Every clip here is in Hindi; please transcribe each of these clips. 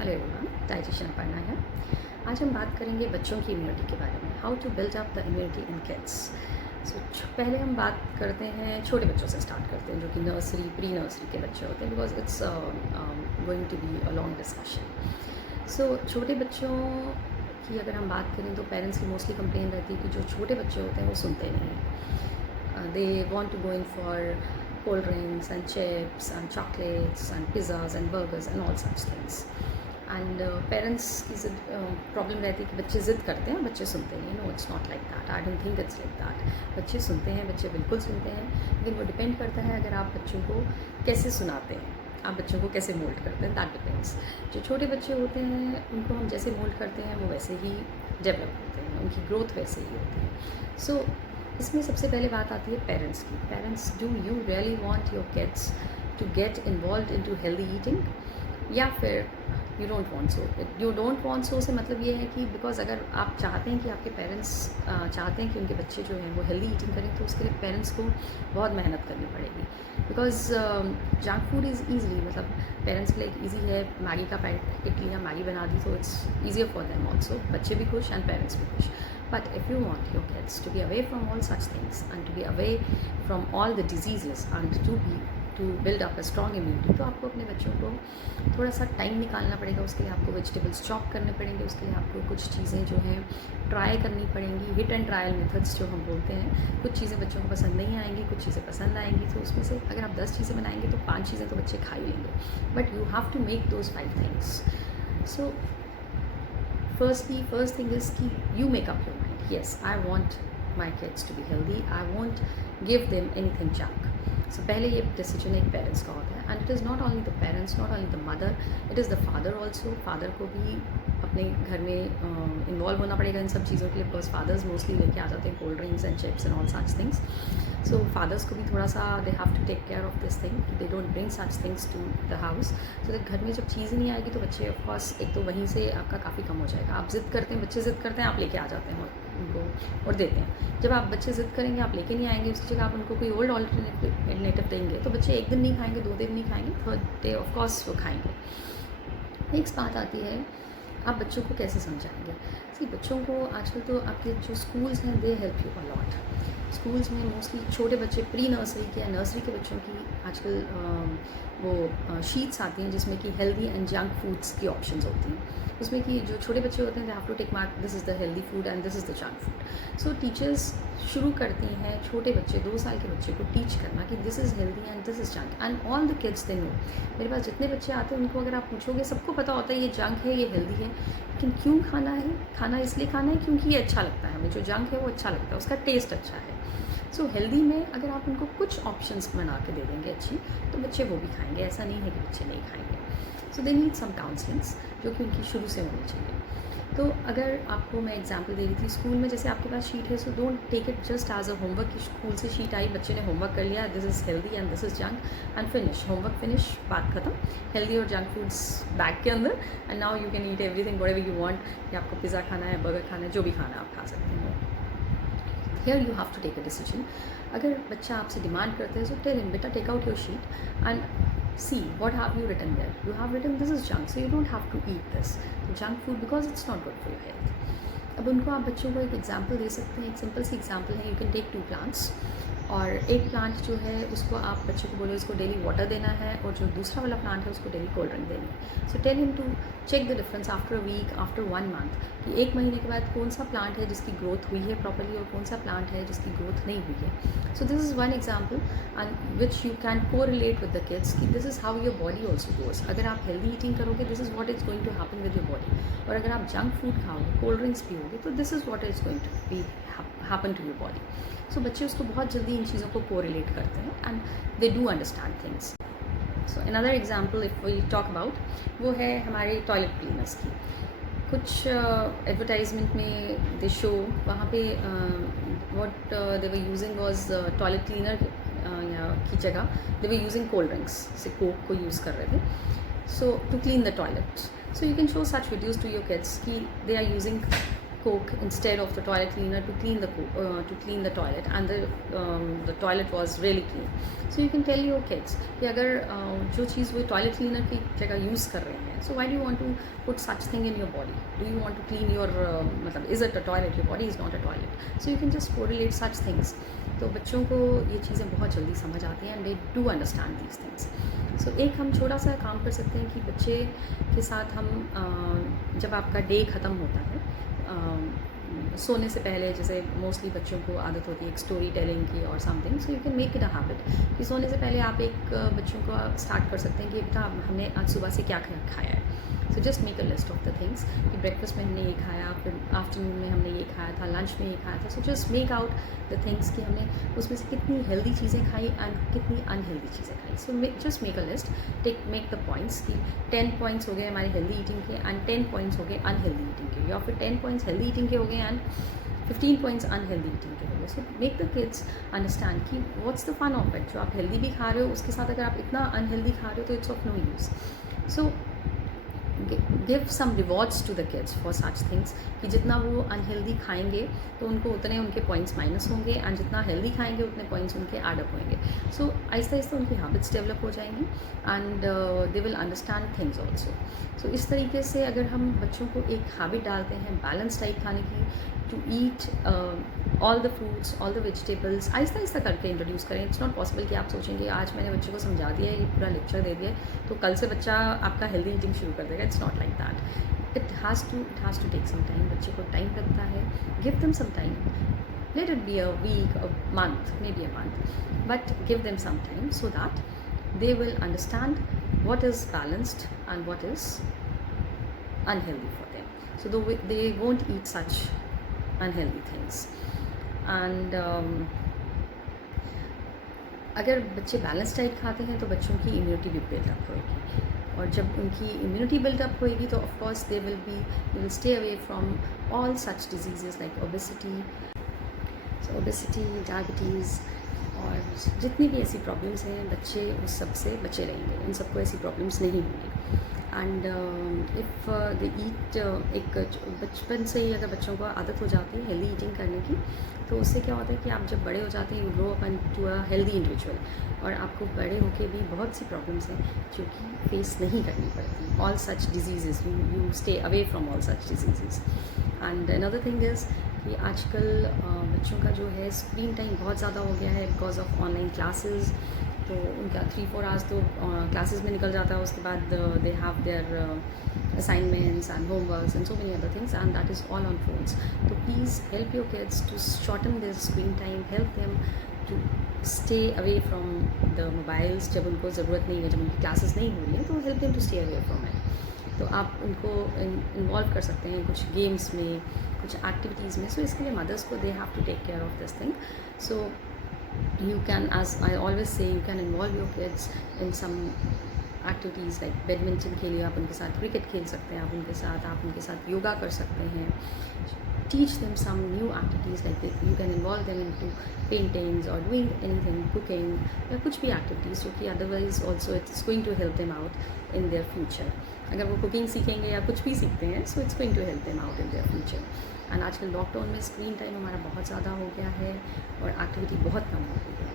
हेलो एवरीवन, डाइजेशन पढ़ना है। आज हम बात करेंगे बच्चों की इम्यूनिटी के बारे में, how to build up the immunity in kids. पहले हम बात करते हैं छोटे बच्चों से स्टार्ट करते हैं, जो कि नर्सरी प्री नर्सरी के बच्चे होते हैं, because it's going to be a long discussion. छोटे बच्चों की अगर हम बात करें तो पेरेंट्स की मोस्टली कंप्लेन रहती है कि जो छोटे बच्चे होते हैं वो सुनते नहीं हैं। They want to go in for cold drinks and chips and chocolates and pizzas and burgers and all such things. And parents की जिद प्रॉब्लम रहती है कि बच्चे ज़िद करते हैं, बच्चे सुनते नहीं। No, it's not like that. I don't think it's like that. बच्चे सुनते हैं, बच्चे बिल्कुल सुनते हैं, लेकिन वो डिपेंड करता है अगर आप बच्चों को कैसे सुनाते हैं, आप बच्चों को कैसे मोल्ड करते हैं, दैट डिपेंड्स। जो छोटे बच्चे होते हैं उनको हम जैसे मोल्ड करते हैं वो वैसे ही डेवलप होते हैं, उनकी ग्रोथ वैसे ही होती है। सो इसमें सबसे पहले बात आती है पेरेंट्स की। Parents, do you really want your kids to get involve into healthy eating, या फिर you don't want so. You don't want so से मतलब ये है कि बिकॉज अगर आप चाहते हैं कि आपके पेरेंट्स चाहते हैं कि उनके बच्चे जो हैं वो हेल्दी ईटिंग करें, तो उसके लिए पेरेंट्स को बहुत मेहनत करनी पड़ेगी। Because junk food is easily, मतलब पेरेंट्स के लिए ईजी है। मैगी का पैकेट लिया, मैगी बना दी, तो it's easier for them also. बच्चे भी खुश एंड पेरेंट्स भी खुश। But if you want your kids to be away from all such things and to be away from all the diseases and to build up a strong immunity, तो आपको अपने बच्चों को थोड़ा सा टाइम निकालना पड़ेगा। उसके लिए आपको वेजिटेबल्स चॉप करने पड़ेंगे, उसके लिए आपको कुछ चीज़ें जो हैं ट्राई करनी पड़ेंगी। हिट एंड ट्रायल मेथड्स जो हम बोलते हैं। कुछ चीज़ें बच्चों को पसंद नहीं आएंगी, कुछ चीज़ें पसंद आएंगी, तो उसमें से अगर आप 10 चीज़ें बनाएंगे तो 5 चीज़ें तो बच्चे खा ही लेंगे। But you have to make those 5 things. So first thing is कि you make up your mind. Yes, I want my kids to be healthy. I won't give them anything junk. So पहले ये डिसीजन एक पेरेंट्स का होता है, and it is not only the parents, not only the mother, it is the father also. Father को भी अपने घर में इन्वॉल्व होना पड़ेगा इन सब चीज़ों के लिए, बिकॉज फादर्स मोस्टली लेके आ जाते हैं cold drinks and chips and all such things. So fathers को भी थोड़ा सा they have to take care of this thing, they don't bring such things to the house. So that घर में जब चीज़ नहीं आएगी तो बच्चे ऑफकोर्स एक तो वहीं से आपका काफ़ी कम हो जाएगा। आप ज़िद करते हैं, बच्चे ज़िद करते हैं, आप लेके आ जाते हैं उनको और देते हैं। जब आप बच्चे ज़िद करेंगे, आप लेके नहीं आएंगे, उसकी जगह आप उनको कोई ओल्ड ऑल्टरनेटिव देंगे, तो बच्चे एक दिन नहीं खाएंगे, 2 दिन नहीं खाएंगे, थर्ड डे ऑफकोर्स वो खाएंगे। नेक्स्ट बात आती है, आप बच्चों को कैसे समझाएंगे। बच्चों को आजकल तो आपके जो स्कूल्स हैं they help you a lot. Schools में मोस्टली छोटे बच्चे प्री नर्सरी के या नर्सरी के बच्चों की आजकल वो शीट्स आती हैं जिसमें कि हेल्दी एंड जंक फूड्स की ऑप्शंस होती हैं। उसमें कि जो छोटे बच्चे होते हैं they have to take mark, this is the healthy food and this is the junk food. So teachers शुरू करती हैं छोटे बच्चे 2 साल के बच्चे को टीच करना कि this is healthy and this is junk, and all the kids they know. मेरे पास जितने बच्चे आते हैं उनको अगर आप पूछोगे, सबको पता होता है ये जंक है, ये हेल्दी है, लेकिन क्यों खाना है? खाना इसलिए खाना है क्योंकि ये अच्छा लगता है हमें। जो जंक है वो अच्छा लगता है, उसका टेस्ट अच्छा है। सो हेल्दी में अगर आप उनको कुछ ऑप्शंस बना के दे देंगे अच्छी, तो बच्चे वो भी खाएंगे। ऐसा नहीं है कि बच्चे नहीं खाएंगे। सो दे नीड सम काउंसलिंग्स जो कि उनकी शुरू से होनी चाहिए। तो अगर आपको मैं एग्जांपल दे रही थी, स्कूल में जैसे आपके पास शीट है, so don't take it just as a homework कि स्कूल से शीट आई, बच्चे ने होमवर्क कर लिया, this is healthy and this is junk and finish, homework finish, बात खत्म। हेल्दी और जंक फूड्स बैग के अंदर, and now you can eat everything whatever you want. कि आपको पिज़्ज़ा खाना है, बर्गर खाना है, जो भी खाना है आप खा सकते हो। Here you have to take a decision. अगर बच्चा आपसे डिमांड करते हैं, सो टेल हिम, बेटा take out your sheet and see what have you written there. You have written this is junk, so you don't have to eat this junk food because it's not good for your health. अब उनको आप बच्चों को एक एग्जांपल दे सकते हैं। एक सिंपल सी एग्जांपल है, यू कैन टेक 2 प्लांट्स, और एक प्लांट जो है उसको आप बच्चे को बोलो इसको डेली वाटर देना है, और जो दूसरा वाला प्लांट है उसको डेली कोल्ड ड्रिंक देनी है। So tell him to check the difference after a week, after 1 month, कि 1 महीने के बाद कौन सा प्लांट है जिसकी ग्रोथ हुई है प्रॉपर्ली और कौन सा प्लांट है जिसकी ग्रोथ नहीं हुई है। So this is one example and which you can correlate with the kids कि this is how your body also goes. अगर आप हेल्दी ईटिंग करोगे, this is what is going to happen with your body, और अगर आप जंक फूड खाओगे, कोल्ड ड्रिंक्स पियोगे, तो this is what is going to be happen to your body. So बच्चे उसको बहुत जल्दी इन चीज़ों को कोरिलेट करते हैं and they do understand things. So another example if we talk about, वो है हमारे टॉयलेट क्लीनर्स की। कुछ एडवर्टाइजमेंट में दे शो, वहाँ पे what they were using was toilet cleaner की जगह they were using cold drinks, से कोक को यूज़ कर रहे थे, so to clean the toilet. So you can show such videos to your kids कि they are using coke instead of the toilet cleaner to clean the toilet, and the toilet was really clean. So you can tell your kids कि अगर जो चीज़ वो टॉयलेट क्लीनर की जगह यूज़ कर रहे हैं, so why do you want to put such thing in your body? Do you want to clean your मतलब is it a toilet? Your body is not a toilet, so you can just correlate such things. तो बच्चों को ये चीज़ें बहुत जल्दी समझ आती हैं and they do understand these things. So एक हम छोटा सा काम कर सकते हैं कि बच्चे के साथ हम जब आपका डे ख़त्म होता है, सोने से पहले, जैसे मोस्टली बच्चों को आदत होती है एक स्टोरी टेलिंग की और something, so you can make it a habit कि सोने से पहले आप एक बच्चों को स्टार्ट कर सकते हैं कि बेटा हमने आज सुबह से क्या खाया है। So just make a list of the things कि ब्रेकफास्ट में हमने ये खाया, फिर आफ्टरनून में हमने ये खाया था, लंच में ये खाया था। So just make out the things कि हमने उसमें से कितनी हेल्दी चीज़ें खाई एंड कितनी अनहेल्दी चीज़ें खाई। So just make a list, make the points कि 10 पॉइंट्स हो गए हमारे हेल्दी ईटिंग के एंड 10 पॉइंट्स हो गए अनहेल्दी ईटिंग के, या फिर 10 पॉइंट्स हेल्दी ईटिंग के हो गए एंड 15 पॉइंट्स अनहेल्दी ईटिंग के हो गए। So make the kids understand कि what's the fun of it. जो आप हेल्दी भी खा रहे हो उसके साथ अगर आप इतना अनहेल्दी खा रहे हो तो it's of no use. So give some rewards to the kids for such things कि जितना वो अनहेल्दी खाएंगे तो उनको उतने उनके पॉइंट्स माइनस होंगे एंड जितना हेल्दी खाएंगे उतने पॉइंट्स उनके एड अप होंगे। सो आहिस्ता आहिस्ता उनकी हैबिट्स डेवलप हो जाएंगी and they will understand things also. So इस तरीके से अगर हम बच्चों को एक हैबिट डालते हैं बैलेंस डाइट खाने की, to eat all the fruits, all the vegetables, आहिस्ता आहिस्ता करके इंट्रोड्यूस करें। इट्स नॉट पॉसिबल कि आप सोचेंगे आज मैंने बच्चे को समझा दिया है, ये पूरा लेक्चर दे दिया है तो कल से बच्चा आपका हेल्दी ईटिंग शुरू कर देगा। It's not like that. It has to take some time. बच्चे को टाइम लगता है, give them some time. Let it be a week, a month, may be a month, but give them some time so that they will understand what is balanced and what is unhealthy for them. So they won't eat such unhealthy things. And अगर बच्चे बैलेंस डाइट खाते हैं तो बच्चों की इम्यूनिटी भी बिल्डअप होएगी, और जब उनकी इम्यूनिटी बिल्डअप होएगी तो of course they will stay away from all such diseases like obesity, diabetes और जितनी भी ऐसी प्रॉब्लम्स हैं बच्चे उस सब से बचे रहेंगे, उन सबको ऐसी प्रॉब्लम्स नहीं होंगी। एंड इफ़ दे ईट, एक बचपन से ही अगर बच्चों को आदत हो जाती है हेल्दी ईटिंग करने की, तो उससे क्या होता है कि आप जब बड़े हो जाते हैं you grow up into a healthy individual, और आपको बड़े होके भी बहुत सी प्रॉब्लम्स हैं जो कि फेस नहीं करनी पड़ती। All such disease you stay away from all such disease. And another thing is कि आजकल बच्चों का जो है स्क्रीन टाइम बहुत ज़्यादा हो गया है बिकॉज ऑफ ऑनलाइन क्लासेस। तो उनका 3-4 आवर्स तो क्लासेस में निकल जाता है, उसके बाद they have their assignments and homeworks and so many other things, and that is all on phones. So please help your kids to shorten their screen time, help them to stay away from the mobiles जब उनको ज़रूरत नहीं है, जब उनकी क्लासेस नहीं हो रही हैं, तो help them to stay away from it. तो आप उनको इन्वॉल्व कर सकते हैं कुछ गेम्स में, कुछ एक्टिविटीज़ में। सो इसके लिए मदर्स को they have to take care of this thing. So you can, as I always say, you can involve your kids in some activities like badminton खेलिए, आप उनके साथ क्रिकेट खेल सकते हैं, आप उनके साथ योगा कर सकते हैं। Teach them some new activities like you can involve them into paintings और डूइंग एनीथिंग, कुकिंग या कुछ भी एक्टिविटीज़ जो कि otherwise also it's going to help them out in their future. अगर वो कुकिंग सीखेंगे या कुछ भी सीखते हैं so it's going to help them out in their future. And आजकल लॉकडाउन में स्क्रीन टाइम हमारा बहुत ज़्यादा हो गया है और एक्टिविटी बहुत कम हो गई है।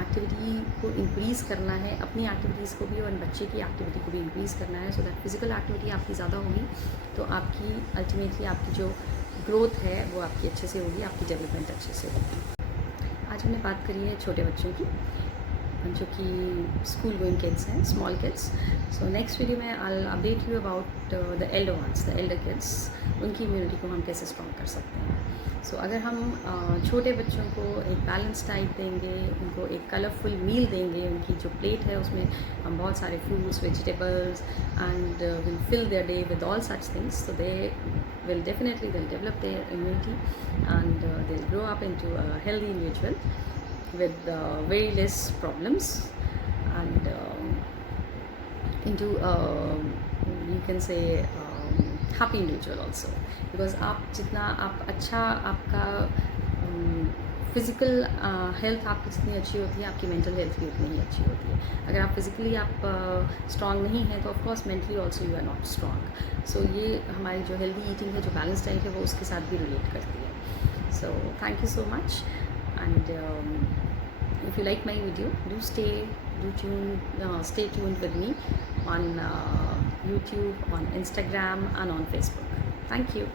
एक्टिविटी को इंक्रीज़ करना है, अपनी एक्टिविटीज़ को भी और बच्चे की एक्टिविटी को भी इंक्रीज़ करना है, सो दैट फिज़िकल एक्टिविटी आपकी ज़्यादा होगी तो आपकी अल्टीमेटली आपकी जो ग्रोथ है वो आपकी अच्छे से होगी, आपकी डेवलपमेंट अच्छे से होगी। आज हमने बात करी है छोटे बच्चों की जो कि स्कूल गोइंग किड्स हैं, small kids. So next video में I will update you about the elder ones, the elder kids, उनकी इम्यूनिटी को हम कैसे स्ट्रॉन्ग कर सकते हैं। सो अगर हम छोटे बच्चों को एक बैलेंस डाइट देंगे, उनको एक कलरफुल मील देंगे, उनकी जो प्लेट है उसमें हम बहुत सारे fruits, vegetables and will fill their day with all such things, so they will definitely they'll develop their immunity and they'll grow up into a healthy individual with very less problems and into you can say happy individual also, because आप जितना आप अच्छा आपका फिज़िकल हेल्थ आपकी जितनी अच्छी होती है आपकी मेंटल हेल्थ भी उतनी ही अच्छी होती है। अगर आप फिज़िकली आप स्ट्रॉन्ग नहीं हैं तो of course mentally also you are not strong. So ये हमारी जो हेल्दी ईटिंग है, जो बैलेंस डाइट है, वो उसके साथ भी रिलेट करती है। So thank you so much and if you like my video, do stay tuned with me on YouTube, on Instagram, and on Facebook. Thank you.